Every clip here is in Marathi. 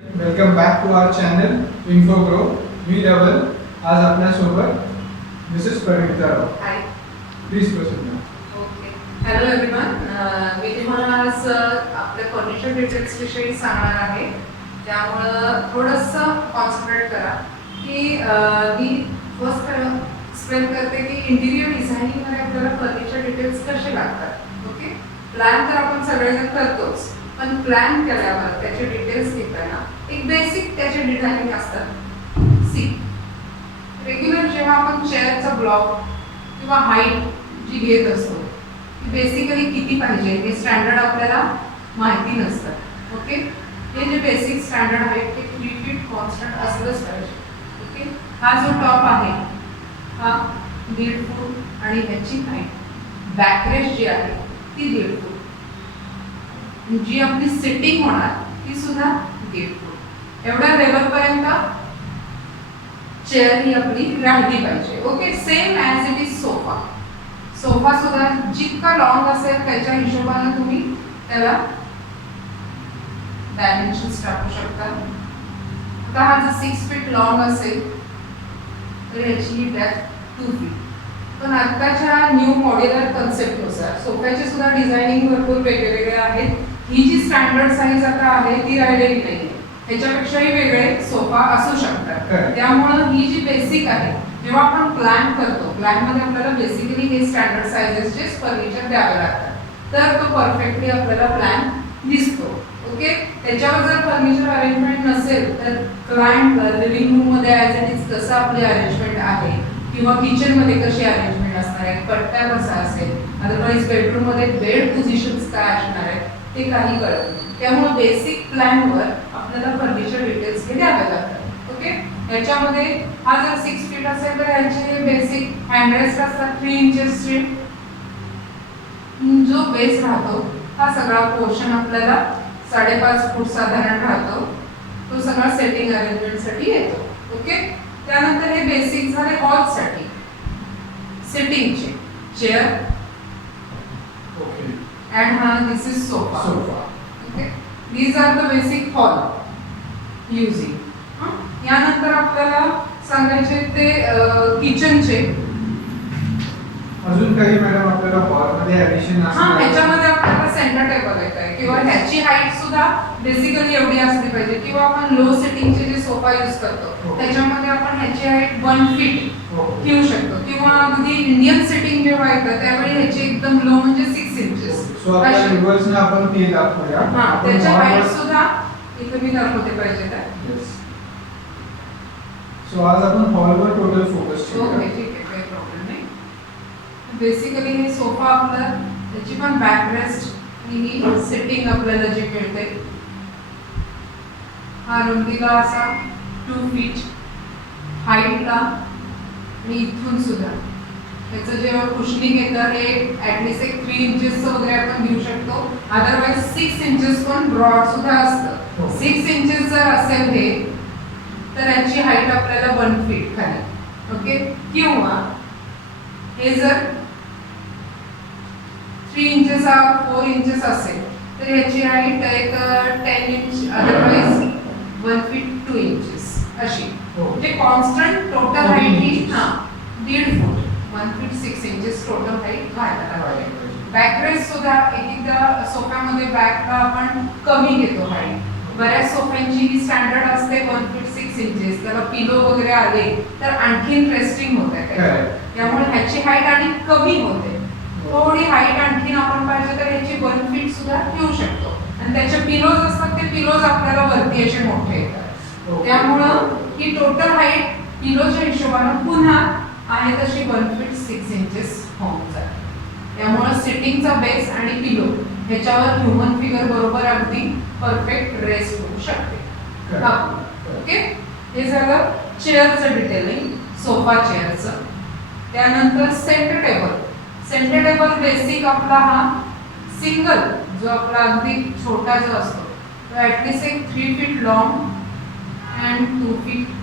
Welcome back to our channel Infogrow. मी डबल. आज आपल्यासोबत Mrs Parinita Rao. Hi. Please proceed. Okay. Hello everyone. मी तुम्हाला आज आपल्या फर्निचर डिटेल्स विषयी सांगणार आहे. त्यामुळं थोडंसं कॉन्सन्ट्रेट करा की मी फर्स्ट एक्सप्लेन करते की इंटिरियर डिझायनिंगमध्ये आपल्याला फर्निचर डिटेल्स कसे लागतात. ओके. प्लॅन तर आपण सगळेजण करतोच, पण प्लॅन केल्यावर त्याचे डिटेल्स घेताना एक बेसिक त्याचे डिझायनिंग असतात. सी रेग्युलर जेव्हा आपण चेअरचा ब्लॉक किंवा हाईट जी घेत असतो ती बेसिकली किती पाहिजे हे स्टँडर्ड आपल्याला माहिती नसतं. ओके. हे जे बेसिक स्टँडर्ड आहे ते 3 फीट कॉन्स्टंट असलंच पाहिजे. ओके. हा जो टॉप आहे हा 1.5 फूट आणि ह्याची हाईट बॅकरेस्ट जी आहे ती 1.5 फूट. जी आपली सिटिंग होणार ती सुद्धा 1.5 फूट. एवढ्या लेवलपर्यंत चेअर ही आपली राहिली पाहिजे. Okay. Same as it is sofa. Sofa सुद्धा जितका लॉंग असेल त्याच्या हिशोबाने तुम्ही त्याला डायमेन्शन्स टाकू शकता. आता हा जर 6 फीट लॉंग असेल तर याची ही डेप्थ 2 फीट. पण आत्ताच्या न्यू मॉड्युलर कन्सेप्टनुसार सोफ्याचे सुद्धा डिझायनिंग भरपूर वेगवेगळे आहेत. ही जी स्टँडर्ड साईज आता आहे ती राहिलेली नाही. ह्याच्यापेक्षाही वेगळे सोफा असू शकतात. त्यामुळं ही जी बेसिक आहे जेव्हा आपण प्लॅन करतो प्लॅनमध्ये आपल्याला बेसिकली हे स्टँडर्ड साईजेसचे फर्निचर द्यावे लागतात तर तो परफेक्टली आपल्याला प्लॅन दिसतो. ओके. त्याच्यावर जर फर्निचर अरेंजमेंट नसेल तर क्लायंट लिव्हिंग रूममध्ये ॲज इट इज कसं आपली अरेंजमेंट आहे किंवा किचनमध्ये कशी अरेंजमेंट असणार आहे, पट्ट्या कसा असेल, अदरवाईज बेडरूममध्ये बेड पोझिशन्स काय असणार आहेत ते काही कळत नाही. त्यामुळे बेसिक प्लॅनवर आपल्याला फर्निचर डिटेल्स हे द्यावे लागतात. ओके. याच्यामध्ये हा जर 6 फीट असेल तर याचे बेसिक हँडरेस्ट असतात 3 इंचेसचे. जो बेस राहतो हा सगळा पोर्शन आपल्याला 5.5 फूट साधारण राहतो. तो सगळा सेटिंग अरेंजमेंटसाठी येतो. ओके. त्यानंतर हे बेसिक झाले हॉलसाठी सिटिंगचे chair and this is sofa. Okay. These are the basic hall using. यानंतर आपल्याला सांगायचे ते किचनचे. अजून काही मॅडम आपल्याला हॉलमध्ये ॲडिशन असणार? ह्याच्यामध्ये आपल्याला सेंटर टेबल येत आहे किंवा ह्याची हाईट सुद्धा बेसिकली एवढी असली पाहिजे किंवा आपण लो सिटिंगचे जे सोफा यूज करतो त्याच्यामध्ये आपण ह्याची हाईट 1 फीट ठेवू शकतो किंवा अगदी इंडियन सिटिंग जेव्हा येतं त्यावेळी ह्याची एकदम लो म्हणजे 6 इंचेस. सो आता रिव्हर्सने आपण ते दाखवूया. त्याच्या हाईट सुद्धा इथे मी दाखवते पाहिजे का? सो आज आपण हॉलवर टोटल फोकस करूया. ओके. ठीक आहे. काही प्रॉब्लेम नाही. बेसिकली हे सोफा आपला त्याची पण बॅकरेस्ट ही सिटिंग आपल्याला जी मिळते हा रुंदीला असा 2 फीट हाईटला आणि इथून सुद्धा त्याचं जेव्हा कुशनिंग येतं हे ॲटलिस्ट एक 3 इंचेसचं वगैरे आपण घेऊ शकतो. अदरवाईज 6 इंचेस पण ब्रॉड सुद्धा असतं. 6 इंचेस जर असेल हे तर याची हाईट आपल्याला 1 फीट खाली. ओके. किंवा हे जर 3 इंचेस 4 इंचेस असेल तर याची हाईट एक 10 इंच अदरवाईज 1 फीट 2 इंचेस अशी. म्हणजे कॉन्स्टंट टोटल हाईट ही 1.5 फूट 1 फीट 6 इंचेस टोटल हाईट व्हायला पाहिजे. बॅकरेस्ट सुद्धा एकदा सोफ्यामध्ये बॅकला आपण कमी घेतो हाईट. बऱ्याच सोफ्यांची ही स्टँडर्ड असते 1 फीट 6 इंचेस. त्याला पिलो वगैरे आले तर आणखीन रेस्टिंग होते त्यामुळे ह्याची हाईट आणि कमी होते. थोडी हाईट आणखीन आपण पाहिजे तर ह्याची 1 फीट सुद्धा ठेवू शकतो. आणि त्याचे पिलोज असतात ते पिलोज आपल्याला वरती असे मोठे येतात. त्यामुळं ही टोटल हाईट पिलोच्या हिशोबानं पुन्हा आहे तशी 1 फीट 6 इंचेस होऊन जाते. त्यामुळं सिटिंगचा बेस आणि पिलो ह्याच्यावर ह्युमन फिगर बरोबर अगदी परफेक्ट रेस्ट होऊ शकते. ओके. हे झालं चेअरचं डिटेलिंग सोफा चेअरचं. त्यानंतर centre table. Centre table basic आपला हा सिंगल जो आपला अगदी छोटा जो असतो तो ॲटलिस्ट एक 3 feet long and 2 feet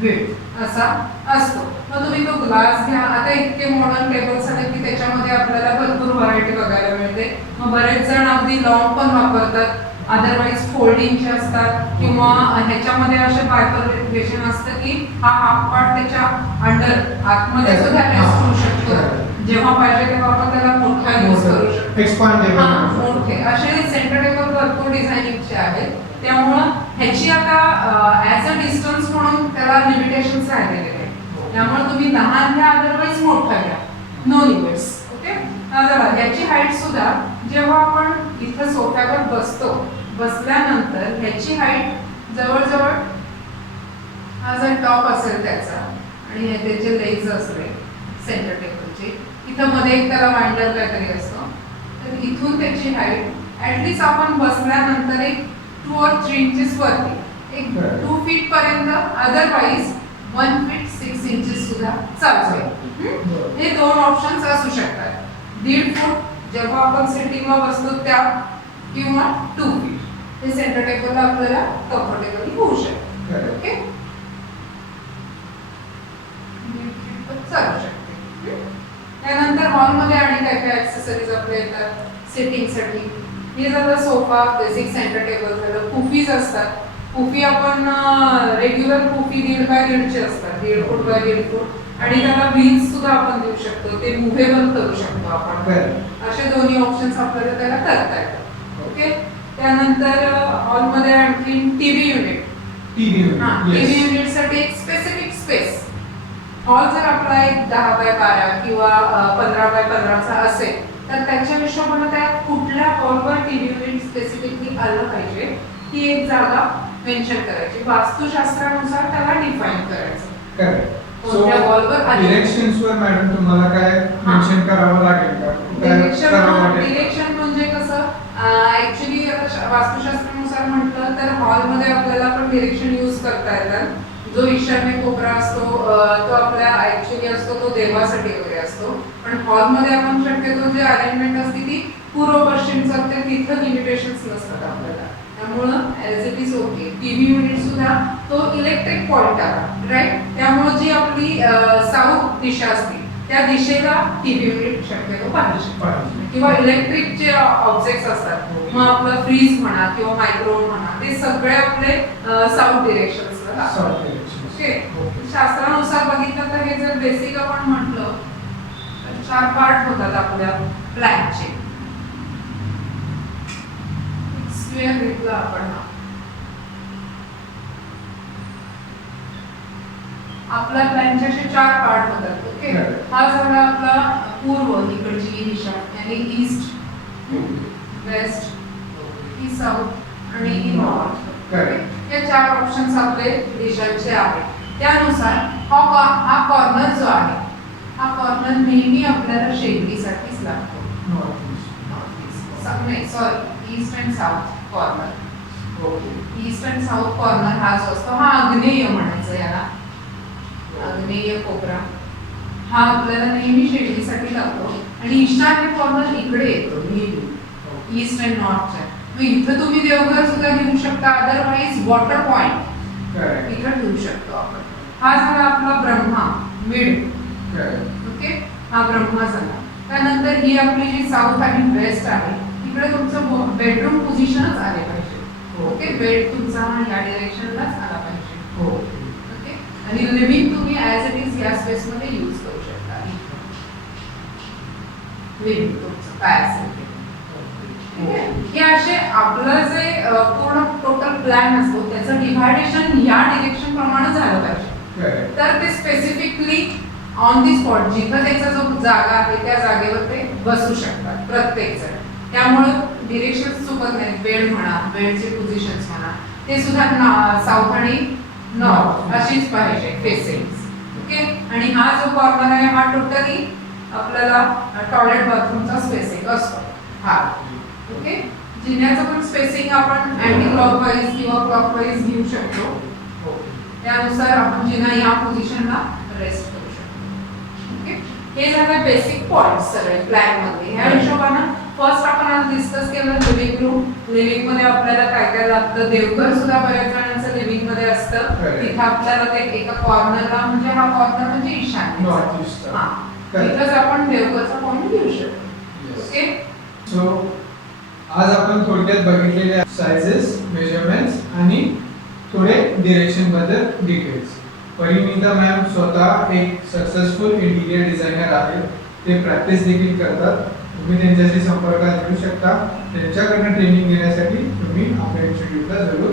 width असा असतो. मग तुम्ही तो ग्लास घ्या. आता इतके मॉडर्न टेबल्स आहेत की त्याच्यामध्ये आपल्याला भरपूर व्हरायटी बघायला मिळते. मग बरेच जण अगदी लॉंग पण वापरतात अदरवाईज फोल्डिंगचे असतात किंवा ह्याच्यामध्ये असे बायफर्केशन असतं की हा हाफ पार्ट त्याच्या अंडर आतमध्ये सुद्धा रेस्ट होऊ शकतो. जेव्हा पाहिजे तेव्हा आपण त्याला मोठा यूज करू शकतो. एक्सपांडेबल मोठे असे सेंटर टेबल भरपूर डिझायनिंगचे आहेत. त्यामुळं ह्याची आता ऍज अ डिस्टन्स म्हणून त्याला लिमिटेशन्स राहिलेले आहेत. त्यामुळे तुम्ही लहान घ्या अदरवाईज मोठा घ्या, नो लिमिट्स. ओके, जरा ह्याची हाईट सुद्धा जेव्हा आपण इथं सोफ्यावर बसतो, बसल्यानंतर ह्याची हाईट जवळजवळ हा जर टॉप असेल त्याचा आणि हे त्याचे लेग्स असले सेंटर टेबलचे, इथं मध्ये एक त्याला वाइंडर काहीतरी असतो, तर इथून त्याची हाईट ऍटलीस्ट आपण बसल्यानंतर एक 2 or 3 इंचेस वरती एक 2 फीट पर्यंत, अदरवाईज 1 फीट 6 इंचेस सुद्धा चालते. हे दोन ऑप्शन्स असू शकतात. 1.5 फूट जेव्हा आपण सिटिंगला बसतो त्या, किंवा 2 फीट हे सेंटर टेबलला आपल्याला कम्फर्टेबली होऊ शकते. ओके, चालू शकते. त्यानंतर हॉलमध्ये आणि काय काय ऍक्सेसरीज आपल्या येतात सिटिंगसाठी. हे झालं सोफा, बेसिक सेंटर टेबल झालं. पुफीज असतात. पुफी आपण रेग्युलर पुफी 1.5 बाय 1.5 असतात, 1.5 फूट बाय 1.5 फूट, आणि त्याला व्हील्स सुद्धा आपण देऊ शकतो. ते मुव्हेबल करू शकतो आपण. असे दोन्ही ऑप्शन्स आपल्याला त्याला करता येतात. ओके, त्यानंतर हॉलमध्ये आणखी टीव्ही युनिट. टीव्ही युनिट साठी एक स्पेसिफिक स्पेस. हॉल जर आपला एक 10 बाय 12 किंवा 15 बाय 15चा असेल, तर त्याच्या हिशोबाने त्या कुठल्या हॉलवर टीव्ही युनिट स्पेसिफिकली आलं पाहिजे ही एक जागा मेन्शन करायची. वास्तुशास्त्रानुसार त्याला डिफाईन करायचं. कोणत्या हॉलवर आलं. डिरेक्शन्सवर मॅडम तुम्हाला काय मेन्शन करावं लागेल का? डिरेक्शन म्हणजे कसं, ऍक्च्युली वास्तुशास्त्रानुसार म्हटलं तर हॉलमध्ये आपल्याला पण डिरेक्शन यूज करता येतात. जो ईशान्य कोपरा असतो तो आपल्या ऍक्च्युली असतो तो देवासाठी वगैरे असतो, पण हॉलमध्ये आपण शक्यतो जे अरेंजमेंट असते ती पूर्व पश्चिम असते, तिथं लिमिटेशन्स नसतात आपल्याला. त्यामुळं as it is okay. TV unit सुद्धा तो इलेक्ट्रिक पॉइंट आला, राईट. त्यामुळे जी आपली साऊथ दिशा असते त्या दिशेला टीव्ही युनिट शक्यतो पाहिजे. किंवा इलेक्ट्रिक जे ऑब्जेक्ट्स असतात, मग आपलं फ्रीज म्हणा किंवा मायक्रोवेव्ह म्हणा, ते सगळे आपले साऊथ डिरेक्शन्सला लागतात. ओके, शास्त्रानुसार बघितलं तर हे जर बेसिक आपण म्हटलं तर 4 पार्ट होतात आपल्या प्लॅनचे. स्क्वेअर घेतला आपण, आपल्या प्लॅनचे असे 4 पार्ट होतात. ओके, हा झाला आपला पूर्व इकडची दिशा, यानी ईस्ट, वेस्ट, ही साऊथ आणि ही नॉर्थ. हे 4 ऑप्शन्स आपले दिशांचे आहेत. त्यानुसार हा कॉर्नर जो आहे, हा कॉर्नर नेहमी आपल्याला शेगडीसाठीच लागतो. नाही sorry, east and south corner. East and south corner हा जो असतो हा आग्नेय म्हणायचं याला. आग्नेय कोपरा हा आपल्याला नेहमी शेगडीसाठी लागतो, आणि ईशान्य कॉर्नर इकडे येतो नेहमी, ईस्ट अँड नॉर्थच्या. मग इथं तुम्ही देवघर सुद्धा घेऊ शकता, अदरवाईज वॉटर पॉइंट इथं ठेवू शकतो आपण. हा झाला आपला ब्रह्मा, मिड. ओके, हा ब्रह्मा झाला. त्यानंतर ही आपली जी साऊथ आणि वेस्ट आहे, इकडे तुमचं बेडरूम पोझिशनच आले पाहिजे. ओके, बेड तुमचा या डायरेक्शनलाच आला पाहिजे. ओके, आणि लिव्हिंग तुम्ही ऍज इट इज या स्पेस मध्ये यूज करू शकता. लिव्हिंग तुमचं काय असेल ते. हे असे आपलं जे पूर्ण टोटल प्लॅन असतो त्याचं डिव्हायडेशन या डिरेक्शन प्रमाणे झालं पाहिजे. तर ते स्पेसिफिकली ऑन दी स्पॉट जिथं त्याचा जो जागा आहे त्या जागेवर ते बसू शकतात प्रत्येक जण. त्यामुळे डिरेक्शन चुकत नाही. बेड म्हणा, बेडचे पोझिशन्स म्हणा, ते सुद्धा साऊथ आणि नॉर्थ अशीच पाहिजे फेसिंग्स. ओके, आणि हा जो कॉर्नर आहे हा टोटली आपल्याला टॉयलेट बाथरूमचा स्पेसिंग असतो हा. ओके, जिन्याचं पण स्पेसिंग आपण अँटी क्लॉकवाईज किंवा क्लॉकवाईज घेऊ शकतो. त्यानुसार आपण जिना या पोझिशनला रेस्ट करू शकतो. ओके, हे झालं बेसिक पॉइंट्स सगळे प्लॅन मध्ये. ह्या हिशोबानं फर्स्ट आपण आज डिस्कस केलं लिव्हिंग रूम. लिव्हिंग मध्ये आपल्याला काय काय लागतं, देवघर सुद्धा बऱ्याच जणांचं लिव्हिंग मध्ये असतं. तिथं आपल्याला ते एका कॉर्नरला, म्हणजे हा कॉर्नर म्हणजे ईशान्य, हा तिथंच आपण देवघरचा पॉइंट घेऊ शकतो. ओके, सो आज आपण थोडक्यात बघितलेले साइजेस, मेजरमेंट्स आणि थोडे डिरेक्शन बद्दल डिटेल्स. परिणीता मॅम स्वतः एक सक्सेसफुल इंटिरियर डिझायनर आहेत. ते प्रॅक्टिस देखील करतात. तुम्ही त्यांच्याशी संपर्कात येऊ शकता. त्यांच्याकडनं ट्रेनिंग घेण्यासाठी तुम्ही आपल्या इन्स्टिट्यूटला जरूर